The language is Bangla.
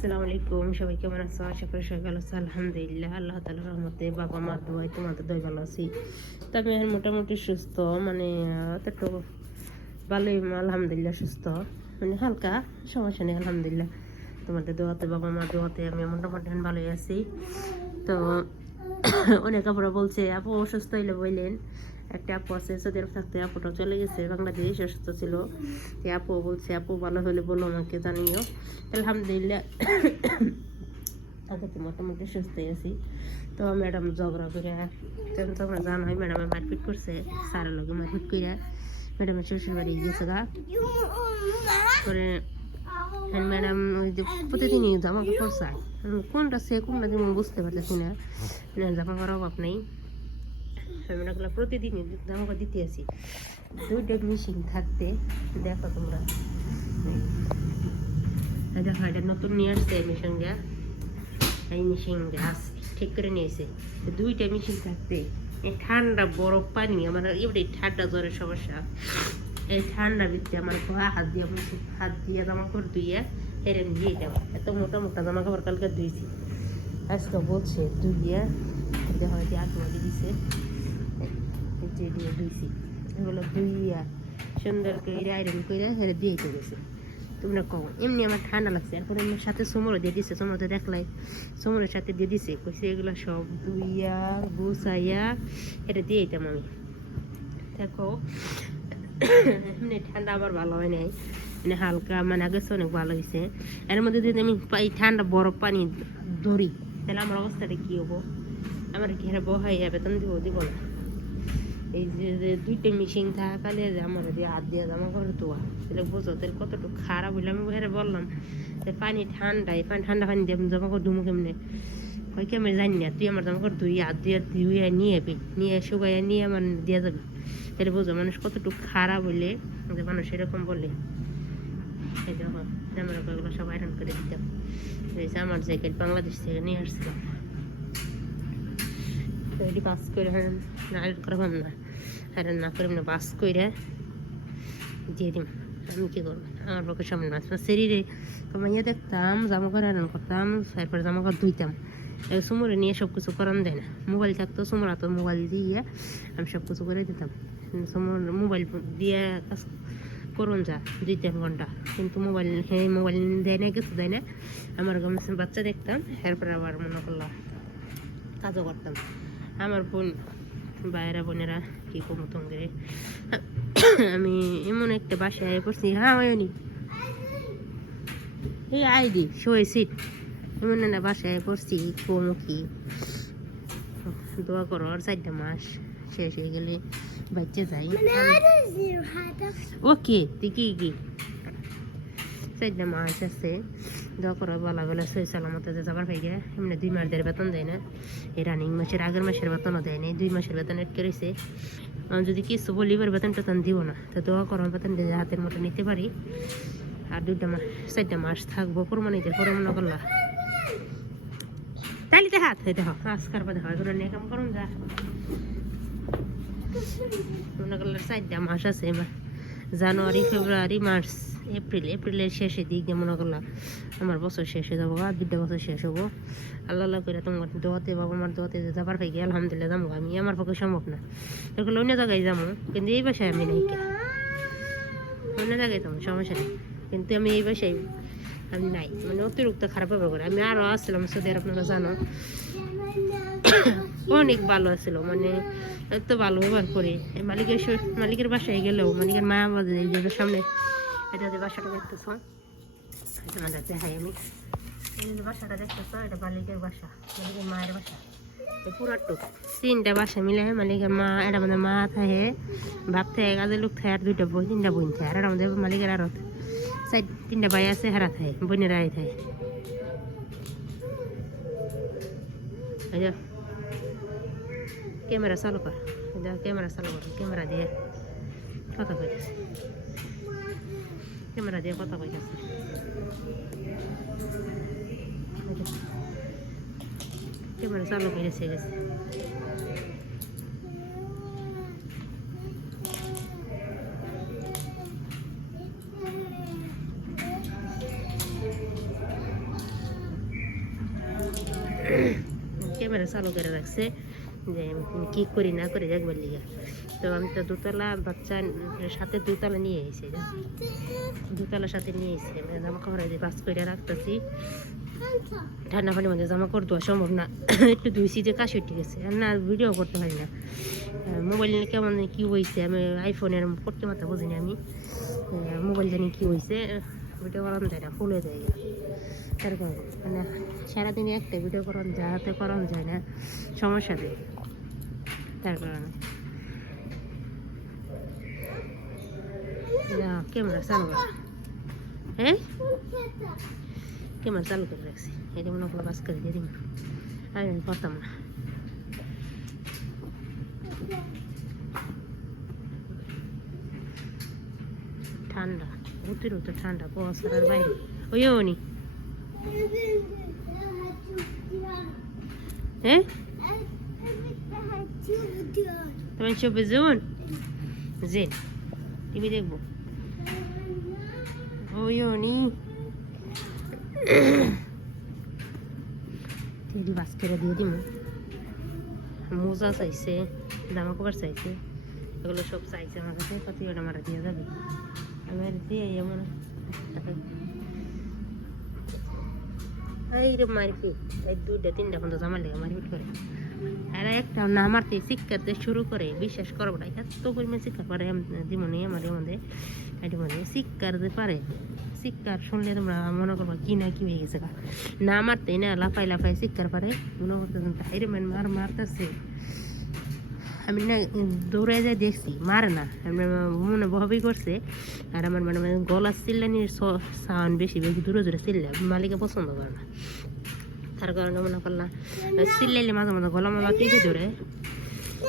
আসসালামু আলাইকুম, সবাই কেমন আছো? আশা করি সবাই ভালো আছো। আলহামদুলিল্লাহ, আল্লাহ তাআলার রহমতে, বাবা মার দোয়ায় তোমাদের দোয়ায় ভালো আছি। তো আমি এখন মোটামুটি সুস্থ, মানে একটু ভালোই, আলহামদুলিল্লাহ সুস্থ, মানে হালকা সমস্যা নেই আলহামদুলিল্লাহ। তোমাদের দোয়াতে, বাবা মার দোয়াতে আমি মোটামুটি এখন ভালোই আছি। তো অনেক আপুরা বলছে, আপু অসুস্থ হইলে বললেন। একটা আপু আছে সৌদি আরব থাকতে, আপুটা চলে গেছে বাংলাদেশ, অসুস্থ ছিল। আপু বলছে, আপু ভালো হলে বলো, আমাকে জানিও। আলহামদুলিল্লাহ আগে তো মোটামুটি সুস্থই আছি। তো ম্যাডাম ঝগড়া করে, তোমরা জানো হয় ম্যাডামে মারপিট করছে, স্যারের লোকে মারপিট করে ম্যাডামের শ্বশুর বাড়ি গেছে গা করে। ম্যাডাম ওই যে প্রতিদিনই জামা কাপড় চায়, কোনটা সে কোনটা যেমন বুঝতে পারতেছি না। জামা কাপড় অভাব নেই, ফ্যামিলিগুলো প্রতিদিনই জামা কাপড় দিতে আসি। দুইটা মেশিন থাকতে দেখো তোমরা, দেখো এটা নতুন নিয়ে আসছে মেশিনটা, এই মেশিনটা ঠিক করে নিয়েছে। দুইটা মেশিন থাকতে এই ঠান্ডা বরফ পানি, আমার এবারে ঠান্ডা জ্বরের সমস্যা, এই ঠান্ডার ভিতরে আমার হাত দিয়ে বসে, হাত দিয়ে জামা কাপড় ধুইয়া হেরে নিয়ে যাবো। এত মোটা মোটা জামা কাপড় কালকে ধুইছি, আজকে বলছে ধুইয়া হয়তো আত্মাকে দিছে, যে দিয়ে ধুইছি এগুলো ধুইয়া সুন্দর করে আয়রন করে হেরে দিয়ে গেছে। তোমরা কম এমনি আমার ঠান্ডা লাগছে, এরপরে আমার সাথে সমরও দিয়ে দিছে, সমর তো দেখলাই, সমরের সাথে দিয়ে দিছে, কইছে এগুলো সব ধুইয়া গুছাইয়া এটা দিয়ে দিতাম আমি। দেখো এমনি ঠান্ডা আবার ভালো হয় নাই, মানে হালকা, মানে আগে অনেক ভালো হয়েছে। এর মধ্যে যদি আমি ঠান্ডা বরফ পানি ধরি, তাহলে আমার অবস্থাটা কী হবো? আমার ঘেরা বহাইয়া বেতন দিব না। এই যে দুইটা মেশিন থাকালে যে আমার দিয়ে হাত দিয়ে জামা কাপড় ধোয়া, তাহলে বোঝো তাহলে কতটুকু খারাপ হইলে। আমি হেরে বললাম যে পানি ঠান্ডা, এই পানি ঠান্ডা পানি দিয়ে জামা কাপড় ধুমো কেমনে? কই কি আমি জানি না, তুই আমার জামা কাপড় ধুই হাত দিয়ে ধুইয়া নিয়ে যাবি, নিয়ে শুকাইয়া নিয়ে আমার দিয়ে যাবি। তাহলে বোঝো মানুষ কতটুকু খারাপ হইলে যে মানুষ এরকম বলে। এই দেখো জামা কাপড়গুলো সব আয়রন করে দিতাম, আমার জ্যাকেট বাংলাদেশ থেকে নিয়ে আসছিলাম, এটি বাস করে আয়রন করা ভাব না, আয়রন না করে এমনি বাস করে দিয়ে দিম। আমি কী করবো, আমার পক্ষে সামনে মাছ শরীরে কমাইয়া দেখতাম, জামা কাপড় আয়রন করতাম, তারপরে জামা কাপড় ধুইতাম। সুমরে নিয়ে সব কিছু করান যায় না, মোবাইল থাকতো, সুমর হাতে মোবাইল দিয়ে আমি সব কিছু করে দিতাম। সুমর মোবাইল দিয়ে কাজ করুন যা 2-3 ঘন্টা, কিন্তু মোবাইল দেয় না, কিছু দেয় না। আমার বাচ্চা দেখতাম, এরপরে আবার মনে করলাম কাজও করতাম। আমার বোন বাইরা বোনেরা কী করবো তোমাদের, আমি এমন একটা বাসায় পড়ছি, হ্যাঁ হয়নি এই আইডি শোয়ে সিট, এমন একটা বাসায় পড়ছি, কমো কি দোয়া করো, আর 4টা মাস শেষ হয়ে গেলে বাচ্চা যাই। ওকে তুই কি 4টা মাস আছে, দোয়া করো বলা বলে সই সালামত যাবার পাই গে। এমনি 2 মাস ধরে বেতন দেয় না, এই রানিং মাসের আগের মাসের বেতনও দেয় না, 2 মাসের বেতন এটকে রয়েছে। যদি কিছু বলি এবার বেতন টেতন দিব না, তো দোয়া করো বেতন হাতের মতো নিতে পারি। আর 2টা মাস 4টা মাস থাকবো, কোরবানিতে পরে মনে করলা তাইলে হাত হইতে হোক আজকার বাদে হয় কোনো নিয়ে কাম করুন যা। মনে করলে 4টা মাস আছে, এবার জানুয়ারি ফেব্রুয়ারি মার্চ এপ্রিলের শেষে দিক দিয়ে মনে করলাম আমার বছর শেষ হয়ে যাবো, আর 2টা বছর শেষ হবো। আল্লাহ করে তোমার দোয়াতে, বাবা মার দোয়াতে যাবার পাই গিয়ে আলহামদুলিল্লাহ যাবো। আমি আমার পক্ষে সম্ভব না, এগুলো অন্য জায়গায় যাবো, কিন্তু এই বাসায় আমি নাই, অন্য জায়গায় যাবো সমস্যা নেই, কিন্তু আমি এই বাসায় আমি নাই, মানে অতিরিক্ত খারাপ ব্যবহার করে। আমি আরও আসছিলাম সৌদি আরব, আপনারা জানো, অনেক ভালো ছিল, মানে এত ভালো ব্যবহার করে। মালিকের বাসায় গেলেও মালিকের মা বাজার সামনে এটা যে বাসাটা দেখতেছ, তোমাদের দেখাই আমি, যে বাসাটা দেখতেছ এটা মালিকের বাসা, মালিকের মায়ের বাসা, পুরাটুক 3টা বাসা মিলে মালিকের মা, এটা আমাদের মা থাকে, বাপ থাকে, কাজের লোক থাকে, আর 2টা বই 3টা বোন থাকে, আর আমাদের মালিকের আরো 3টা ভাই আছে, হারা থাকে, বোনেরা থাকে। ক্যামেরা চালু কর, ক্যামেরা চালু কর, ক্যামেরা দিয়ে কথা কইতেছে, ক্যামেরা দিয়ে কথা কইতেছে, ক্যামেরা চালু করে গেছে। ক্যামেরা চালু করে রাখছে যে কি করি না করি দেখবার লিগা। তো আমি তো দুতলা বাচ্চা সাথে দুতলা নিয়ে এসে দুতলার সাথে নিয়ে এসে জামা কাপড় দিয়ে বাস করে রাখতেছি। ঠান্ডা পানির মধ্যে জামা কাপড় ধোয়া সম্ভব না, একটু ধুইছি যে কাশি উঠে গেছে আর না ভিডিও করতে পারি না। মোবাইল নিয়ে কেমন জানি কী হয়েছে, আমি আইফোনের করতে মাথা বুঝিনি আমি, মোবাইল জানি কী হয়েছে ভিডিও করানো যায় না, ফুলে যায় এরকম। মানে সারাদিনে একটা ভিডিও করানো যায়, হাতে করানো যায় না, সমস্যা দেয় তার কারণে। ক্যামেরা চালু হ্যাঁ ক্যামেরা চালু করে রাখছি, এটা মনে করো বাস করে দিয়ে দিন, আমি পারতাম না। ঠান্ডা অতিরিক্ত ঠান্ডা, কুয়াশার বাইরে ওই নি হ্যাঁ তোমার 24 জুন জেন টিভি দেখবো ওই নি তেরি বাস করে দিয়ে দিব। মোজা চাইছে, জামা কাপড় চাইছে, এগুলো সব চাইছে আমার কাছে, কত ওটা মারা দিয়ে যাবে আমার দিয়ে এমন এইরকম মারপিট, এই 2টা 3টা পর্যন্ত জামা লেগে মারপিট করে। আর একটা না মারতে শিক্ষাতে শুরু করে, বিশ্বাস করবো না এত পরিমাণ শিক্ষা পারে জীবনে আমাদের মধ্যে এটি মধ্যে শিক্ষার যে পারে, শিক্ষার শুনলে তোমরা মনে করবো কি না কি হয়ে গেছে, না মারতেই না লাফাই লাফাই শিক্ষার পারে মনে করতেছেন তাইরে মারতেছে। আমি না দৌড়ে যাই দেখছি মারে না, মনে ভাবেই করছে। আর আমার মানে গলা চিল্লানির সাউন্ড বেশি বেশি দূরে দূরে চিল্লা মালিকে পছন্দ করে না, তার কারণে মনে করলাম চিল্লাইলে মাঝে মাঝে গলা মালা টিপে ধরে